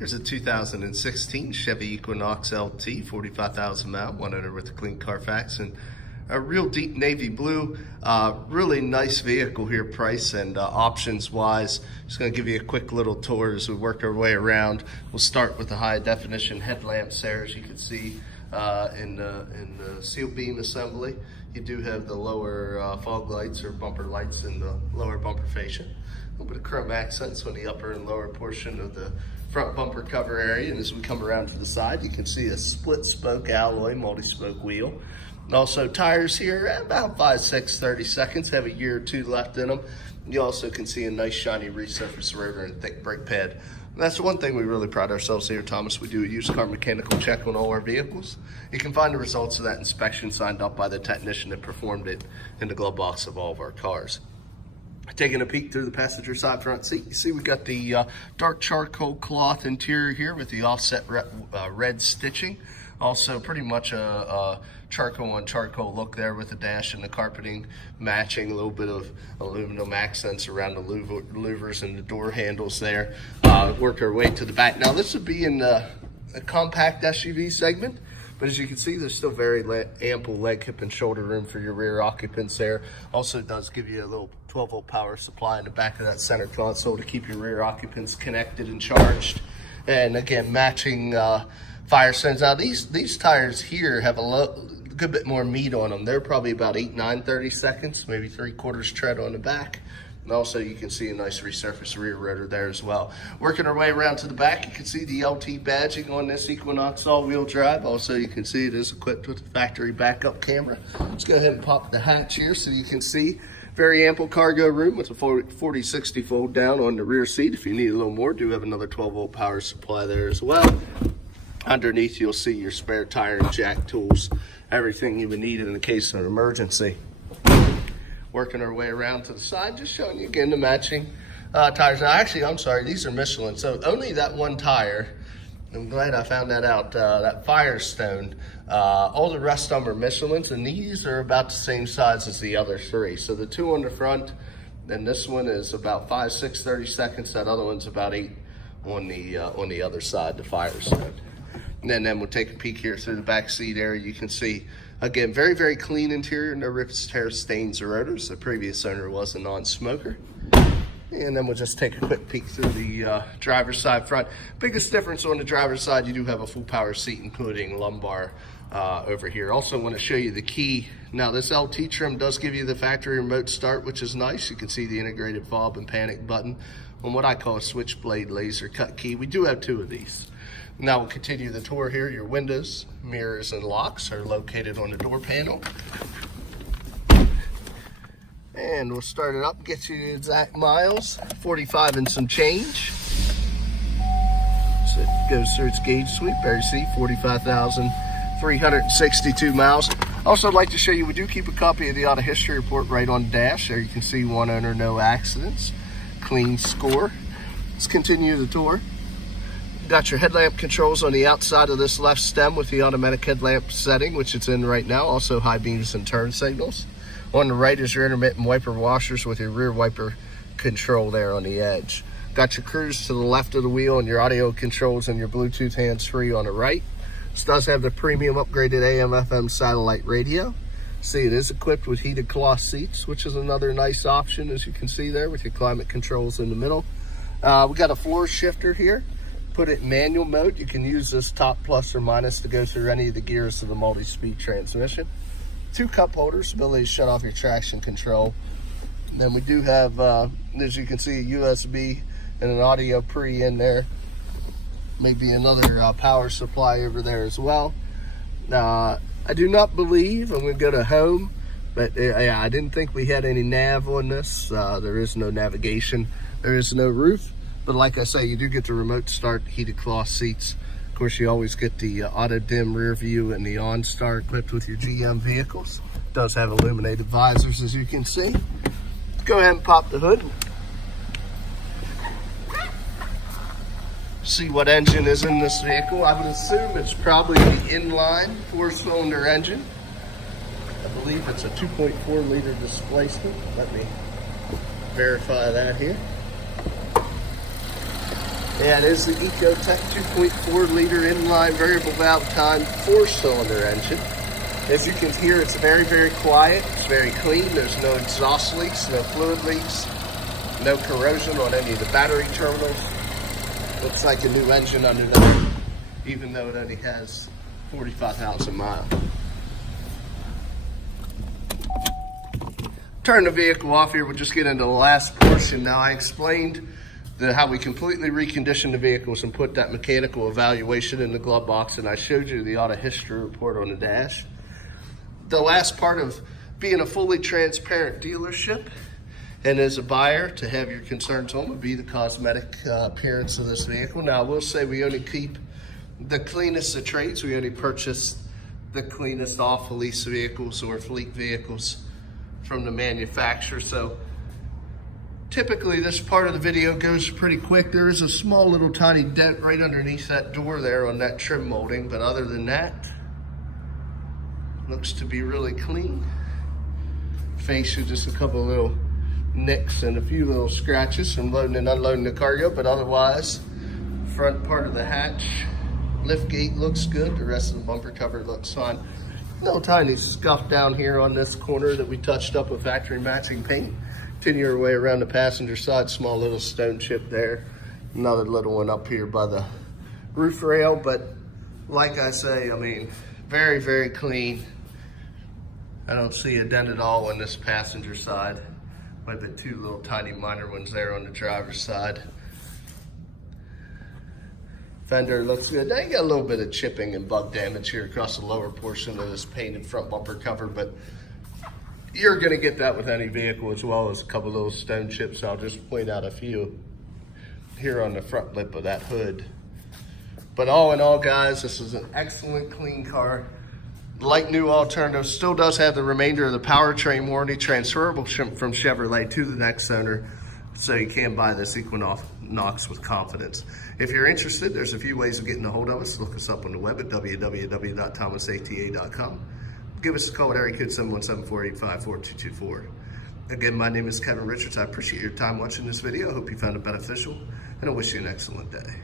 Here's a 2016 Chevy Equinox LT, 45,000 mile, one owner with a clean Carfax, and a real deep navy blue. Really nice vehicle here, price and options wise. Just gonna give you a quick little tour as we work our way around. We'll start with the high definition headlamps there, as you can see in the seal beam assembly. You do have the lower fog lights or bumper lights in the lower bumper fascia. A little bit of chrome accents on the upper and lower portion of the front bumper cover area. And as we come around to the side, you can see a split spoke alloy multi-spoke wheel. And also tires here at about 5, 6, 30 seconds, have a year or two left in them. You also can see a nice shiny resurfaced rotor and thick brake pad. And that's one thing we really pride ourselves here, Thomas. We do a used car mechanical check on all our vehicles. You can find the results of that inspection signed up by the technician that performed it in the glove box of all of our cars. Taking a peek through the passenger side front seat, you see we got the dark charcoal cloth interior here with the offset red stitching. Also pretty much a charcoal on charcoal look there with the dash and the carpeting matching, a little bit of aluminum accents around the louvers and the door handles there. Work our way to the back. Now this would be in a compact SUV segment, but as you can see, there's still very ample leg, hip, and shoulder room for your rear occupants there. Also does give you a little 12-volt power supply in the back of that center console to keep your rear occupants connected and charged. And again, matching Firestones. Now these tires here have a good bit more meat on them. They're probably about 8, 9, 30 seconds, maybe 3/4 tread on the back. And also you can see a nice resurfaced rear rotor there as well. Working our way around to the back, you can see the LT badging on this Equinox all-wheel drive. Also you can see it is equipped with a factory backup camera. Let's go ahead and pop the hatch here so you can see very ample cargo room with a 40/60 fold down on the rear seat. If you need a little more, do have another 12-volt power supply there as well. Underneath, you'll see your spare tire and jack tools, everything you would need in the case of an emergency. Working our way around to the side, just showing you again the matching tires. Now, actually, I'm sorry, these are Michelin, so only that one tire. I'm glad I found that out, that Firestone. All the rest of them are Michelins, and these are about the same size as the other three. So the two on the front, and this one is about 5, 6, 30 seconds. That other one's about 8 on the other side, the Firestone. And then we'll take a peek here through the back seat area. You can see, again, very, very clean interior, no rips, tears, stains, or odors. The previous owner was a non-smoker. And then we'll just take a quick peek through the driver's side front. Biggest difference on the driver's side, you do have a full power seat, including lumbar over here. Also want to show you the key. Now this LT trim does give you the factory remote start, which is nice. You can see the integrated fob and panic button on what I call a switchblade laser cut key. We do have 2 of these. Now we'll continue the tour here. Your windows, mirrors, and locks are located on the door panel. And we'll start it up and get you the exact miles, 45 and some change. So it goes through its gauge sweep, there you see, 45,362 miles. Also, I'd like to show you, we do keep a copy of the auto history report right on the dash. There you can see 1 owner, no accidents, clean score. Let's continue the tour. Got your headlamp controls on the outside of this left stem with the automatic headlamp setting, which it's in right now. Also high beams and turn signals. On the right is your intermittent wiper washers with your rear wiper control there on the edge. Got your cruise to the left of the wheel and your audio controls and your Bluetooth hands-free on the right. This does have the premium upgraded AM/FM satellite radio. See, it is equipped with heated cloth seats, which is another nice option, as you can see there, with your climate controls in the middle. We got a floor shifter here. Put it in manual mode. You can use this top plus or minus to go through any of the gears of the multi-speed transmission. 2 cup holders, ability to shut off your traction control. And then we do have, as you can see, a USB and an audio pre in there. Maybe another power supply over there as well. I do not believe, I'm going to go to home, but I didn't think we had any nav on this. There is no navigation. There is no roof. But like I say, you do get the remote start, heated cloth seats. Of course, you always get the auto dim rear view and the OnStar equipped with your GM vehicles. It does have illuminated visors, as you can see. Go ahead and pop the hood. See what engine is in this vehicle. I would assume it's probably the inline 4-cylinder engine. I believe it's a 2.4 liter displacement. Let me verify that here. Yeah, it is the Ecotech 2.4 liter inline variable valve time 4-cylinder engine. As you can hear, it's very, very quiet. It's very clean. There's no exhaust leaks, no fluid leaks, no corrosion on any of the battery terminals. Looks like a new engine under there, even though it only has 45,000 miles. Turn the vehicle off here. We'll just get into the last portion. Now, I explained how we completely reconditioned the vehicles and put that mechanical evaluation in the glove box, and I showed you the auto history report on the dash. The last part of being a fully transparent dealership and as a buyer to have your concerns on would be the cosmetic appearance of this vehicle. Now, I will say we only keep the cleanest of trades. We only purchase the cleanest off-lease vehicles or fleet vehicles from the manufacturer. So typically this part of the video goes pretty quick. There is a small little tiny dent right underneath that door there on that trim molding, but other than that, looks to be really clean. Face with just a couple of little nicks and a few little scratches from loading and unloading the cargo, but otherwise, front part of the hatch lift gate looks good. The rest of the bumper cover looks fine. Little tiny scuff down here on this corner that we touched up with factory matching paint. Continue your way around the passenger side, small little stone chip there. Another little one up here by the roof rail, but like I say, I mean, very, very clean. I don't see a dent at all on this passenger side. Might be two little tiny minor ones there on the driver's side. Fender looks good. Now you got a little bit of chipping and bug damage here across the lower portion of this painted front bumper cover, but you're gonna get that with any vehicle, as well as a couple of little stone chips. I'll just point out a few here on the front lip of that hood. But all in all, guys, this is an excellent, clean car. Like new alternatives, still does have the remainder of the powertrain warranty, transferable from Chevrolet to the next owner, so you can buy this Equinox with confidence. If you're interested, there's a few ways of getting a hold of us. Look us up on the web at www.thomasata.com. Give us a call at area code 717-485-4224. Again, my name is Kevin Richards. I appreciate your time watching this video. I hope you found it beneficial, and I wish you an excellent day.